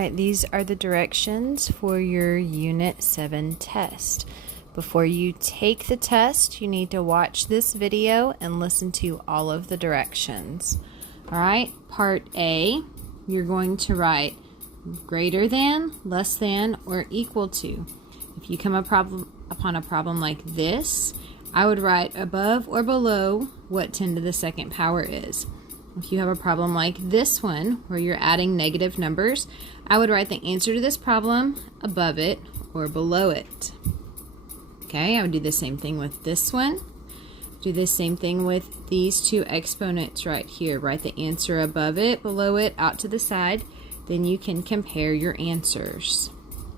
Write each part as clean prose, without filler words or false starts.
right, these are the directions for your Unit 7 test. Before you take the test, you need to watch this video and listen to all of the directions. All right, part A, you're going to write greater than, less than, or equal to. If you come upon a problem like this, I would write above or below what 10 to the second power is. If you have a problem like this one, where you're adding negative numbers, I would write the answer to this problem above it or below it. Okay, I would do the same thing with this one. Do the same thing with these two exponents right here. Write the answer above it, below it, out to the side. Then you can compare your answers.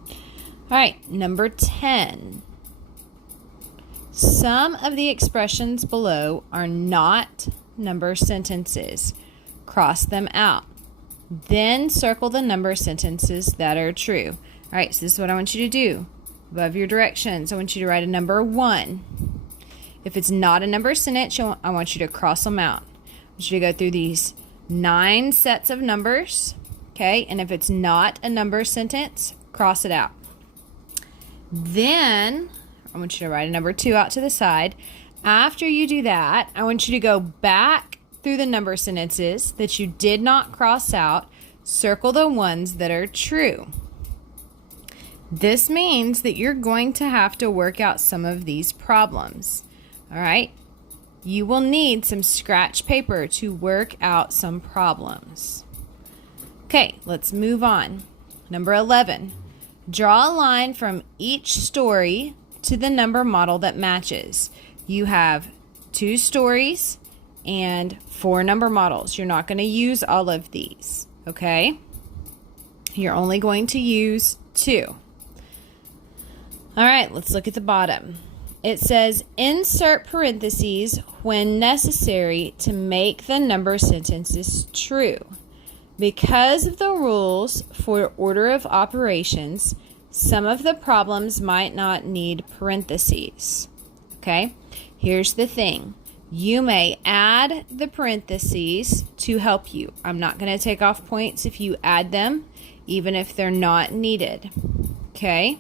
All right, number 10. Some of the expressions below are not number sentences. Cross them out. Then circle the number sentences that are true. All right, so this is what I want you to do. Above your directions, I want you to write a number 1. If it's not a number sentence, I want you to cross them out. I want you to go through these 9 sets of numbers, okay? And if it's not a number sentence, cross it out. Then I want you to write a number 2 out to the side. After you do that, I want you to go back through the number sentences that you did not cross out. Circle the ones that are true. This means that you're going to have to work out some of these problems. All right? You will need some scratch paper to work out some problems. Okay, let's move on. Number 11. Draw a line from each story to the number model that matches. You have 2 stories and 4 number models. You're not going to use all of these, okay? You're only going to use 2. All right, let's look at the bottom. It says, insert parentheses when necessary to make the number sentences true. Because of the rules for order of operations, some of the problems might not need parentheses. Okay, here's the thing. You may add the parentheses to help you. I'm not going to take off points if you add them, even if they're not needed. Okay,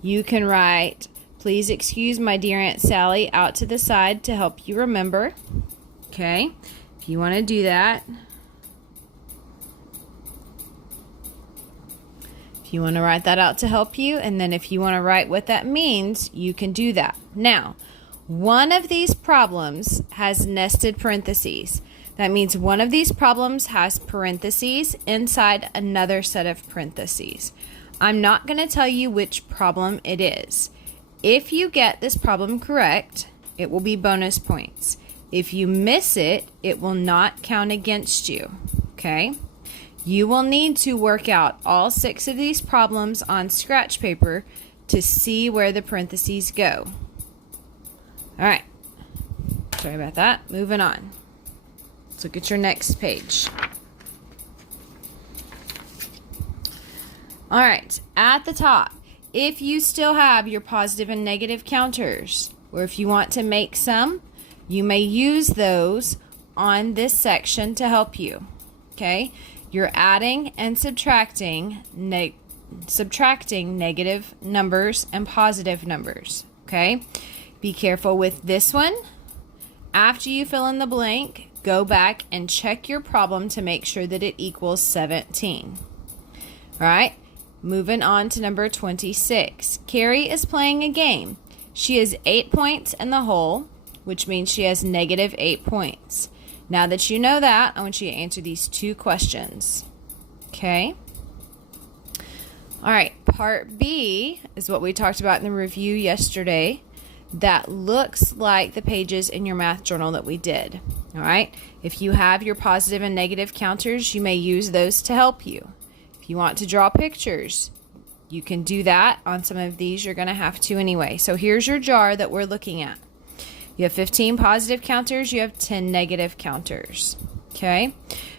you can write, please excuse my dear Aunt Sally, out to the side to help you remember. Okay, if you want to do that. You want to write that out to help you, and then if you want to write what that means, you can do that. Now, one of these problems has nested parentheses. That means one of these problems has parentheses inside another set of parentheses. I'm not going to tell you which problem it is. If you get this problem correct, it will be bonus points. If you miss it, it will not count against you. Okay? You will need to work out all 6 of these problems on scratch paper to see where the parentheses go. All right. Sorry about that. Moving on. Let's look at your next page. All right. At the top, if you still have your positive and negative counters, or if you want to make some, you may use those on this section to help you. Okay? You're adding and subtracting negative numbers and positive numbers, okay? Be careful with this one. After you fill in the blank, go back and check your problem to make sure that it equals 17. All right, moving on to number 26. Carrie is playing a game. She has 8 points in the hole, which means she has negative 8 points. Now that you know that, I want you to answer these 2 questions. Okay? All right, part B is what we talked about in the review yesterday. That looks like the pages in your math journal that we did. All right? If you have your positive and negative counters, you may use those to help you. If you want to draw pictures, you can do that. On some of these, you're going to have to anyway. So here's your jar that we're looking at. You have 15 positive counters, you have 10 negative counters. Okay?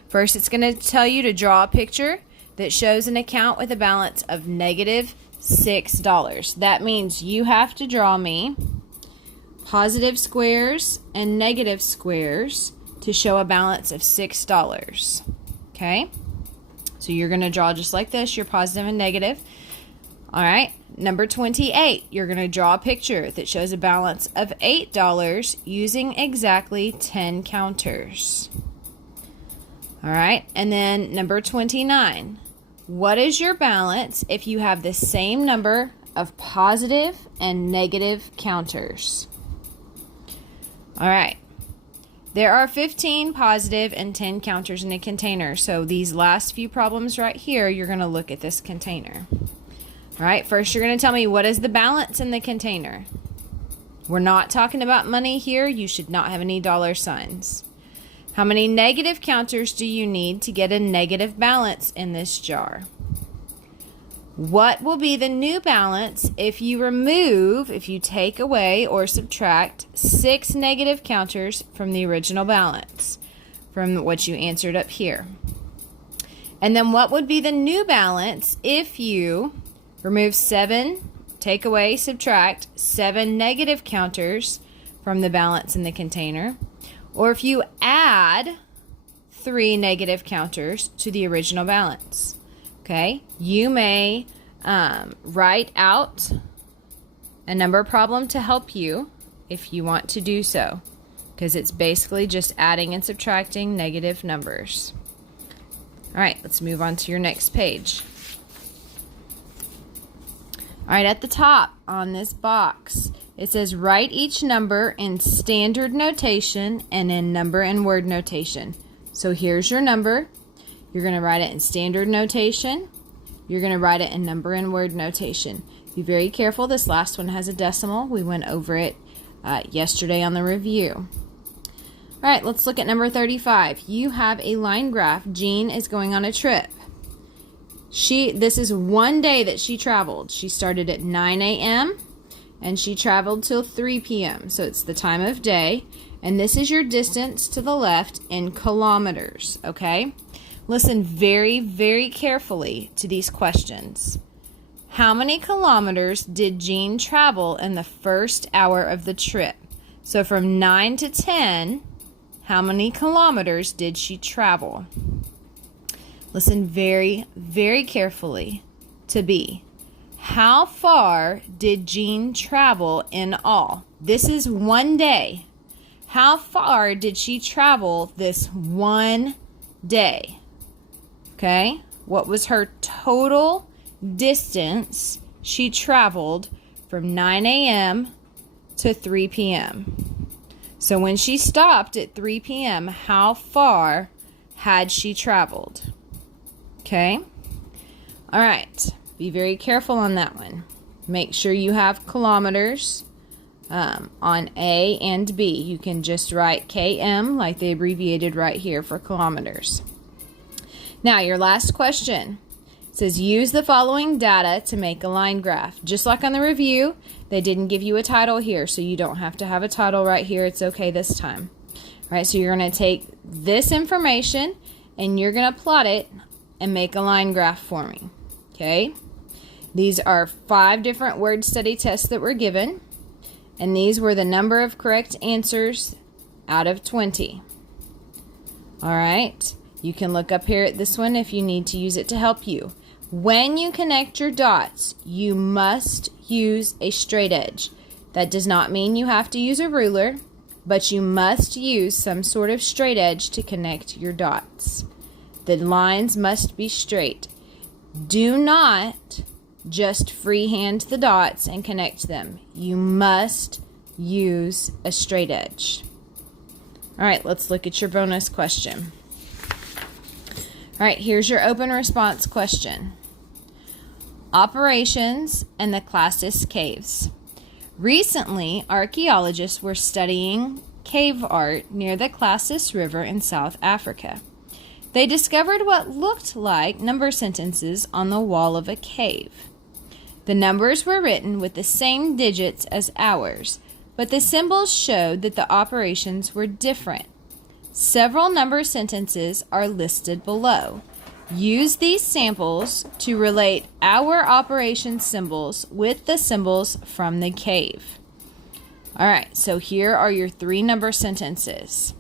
First, it's going to tell you to draw a picture that shows an account with a balance of negative $6. That means you have to draw me positive squares and negative squares to show a balance of $6. Okay? So you're going to draw just like this, your positive and negative. All right, number 28, you're going to draw a picture that shows a balance of $8 using exactly 10 counters. All right, and then number 29, what is your balance if you have the same number of positive and negative counters? All right, there are 15 positive and 10 counters in a container. So these last few problems right here, you're going to look at this container. All right, first you're going to tell me what is the balance in the container. We're not talking about money here. You should not have any dollar signs. How many negative counters do you need to get a negative balance in this jar? What will be the new balance if you take away or subtract 6 negative counters from the original balance, from what you answered up here? And then what would be the new balance if you take away, subtract 7 negative counters from the balance in the container, or if you add 3 negative counters to the original balance? Okay, you may write out a number problem to help you if you want to do so, because it's basically just adding and subtracting negative numbers. All right, let's move on to your next page. All right, at the top on this box, it says write each number in standard notation and in number and word notation. So here's your number. You're going to write it in standard notation. You're going to write it in number and word notation. Be very careful. This last one has a decimal. We went over it yesterday on the review. All right, let's look at number 35. You have a line graph. Jean is going on a trip. This is one day that she traveled. She started at 9 a.m. and she traveled till 3 p.m. So it's the time of day. And this is your distance to the left in kilometers, okay? Listen very, very carefully to these questions. How many kilometers did Jean travel in the first hour of the trip? So from 9 to 10, how many kilometers did she travel? Listen very, very carefully to B. How far did Jean travel in all? This is one day. How far did she travel this one day? Okay, what was her total distance she traveled from 9 a.m. to 3 p.m.? So when she stopped at 3 p.m., how far had she traveled? Okay, all right, be very careful on that one. Make sure you have kilometers on A and B. You can just write KM like they abbreviated right here for kilometers. Now, your last question says use the following data to make a line graph. Just like on the review, they didn't give you a title here, so you don't have to have a title right here. It's okay this time. All right, so you're going to take this information and you're going to plot it and make a line graph for me. Okay? These are 5 different word study tests that were given, and these were the number of correct answers out of 20. All right? You can look up here at this one if you need to use it to help you. When you connect your dots, you must use a straight edge. That does not mean you have to use a ruler, but you must use some sort of straight edge to connect your dots. The lines must be straight. Do not just freehand the dots and connect them. You must use a straight edge. All right, let's look at your bonus question. All right, here's your open response question. Operations and the Classis Caves. Recently, archaeologists were studying cave art near the Classis River in South Africa. They discovered what looked like number sentences on the wall of a cave. The numbers were written with the same digits as ours, but the symbols showed that the operations were different. Several number sentences are listed below. Use these samples to relate our operation symbols with the symbols from the cave. All right, so here are your 3 number sentences.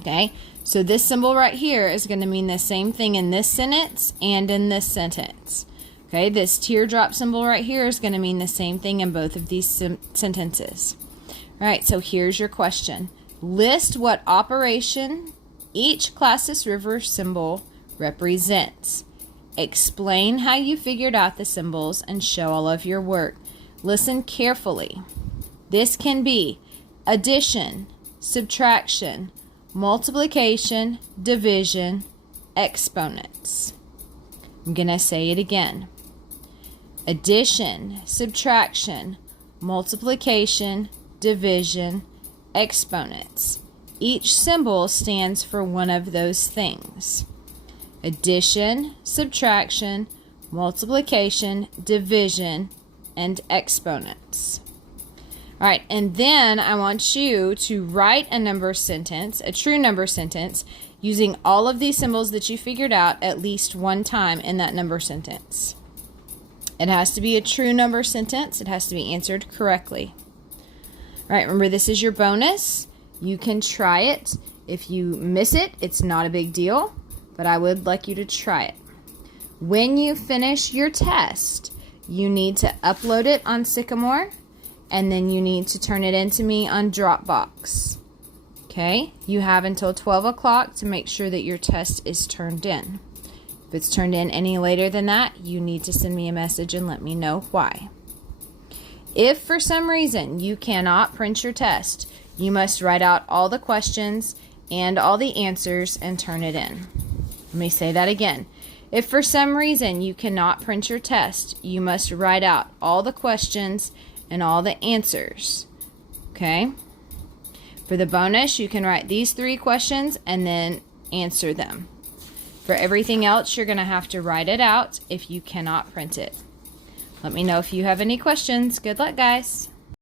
Okay, so this symbol right here is going to mean the same thing in this sentence and in this sentence. Okay, this teardrop symbol right here is going to mean the same thing in both of these sentences. All right, so here's your question. List what operation each Classis River symbol represents. Explain how you figured out the symbols and show all of your work. Listen carefully. This can be addition, subtraction, multiplication, division, exponents. I'm going to say it again. Addition, subtraction, multiplication, division, exponents. Each symbol stands for one of those things. Addition, subtraction, multiplication, division, and exponents. All right, and then I want you to write a number sentence, a true number sentence, using all of these symbols that you figured out at least one time in that number sentence. It has to be a true number sentence. It has to be answered correctly. All right, remember this is your bonus. You can try it. If you miss it, it's not a big deal, but I would like you to try it. When you finish your test, you need to upload it on Sycamore, and then you need to turn it in to me on Dropbox. Okay? You have until 12 o'clock to make sure that your test is turned in. If it's turned in any later than that, you need to send me a message and let me know why. If for some reason you cannot print your test, you must write out all the questions and all the answers and turn it in. Let me say that again. If for some reason you cannot print your test, you must write out all the questions and all the answers. Okay? For the bonus, you can write these 3 questions and then answer them. For everything else, you're going to have to write it out if you cannot print it. Let me know if you have any questions. Good luck, guys.